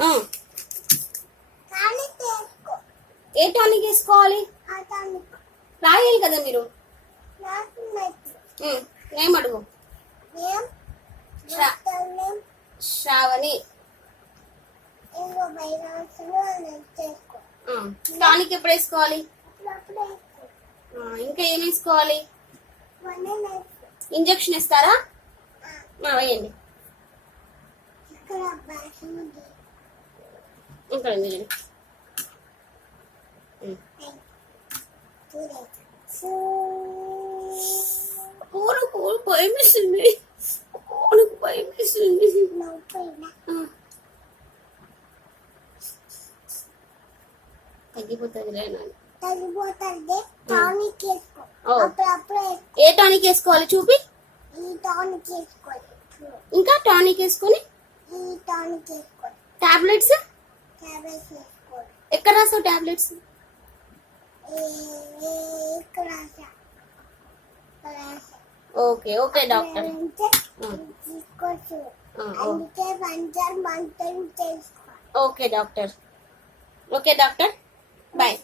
ఆ, ఏ టానిక్ వేసుకోవాలి? రాయాలి కదా మీరు. నేమ్ అడుగు. శ్రావణి. టానిక్ ఎప్పుడు వేసుకోవాలి? ఇంకా ఏం వేసుకోవాలి? ఇంజెక్షన్ ఇస్తారా? వేయండి. ఇంకా భయం వేస్తుంది. భయం వేస్తుంది. తగ్గిపోతుంది. ఏ టానిక్ వేసుకోవాలి చూపి. ఇంకా టానిక్ వేసుకొని టాబ్లెట్స్ ఎక్కడ రాస్తావు? Tablets okay okay doctor. Okay doctor. Okay doctor. Bye.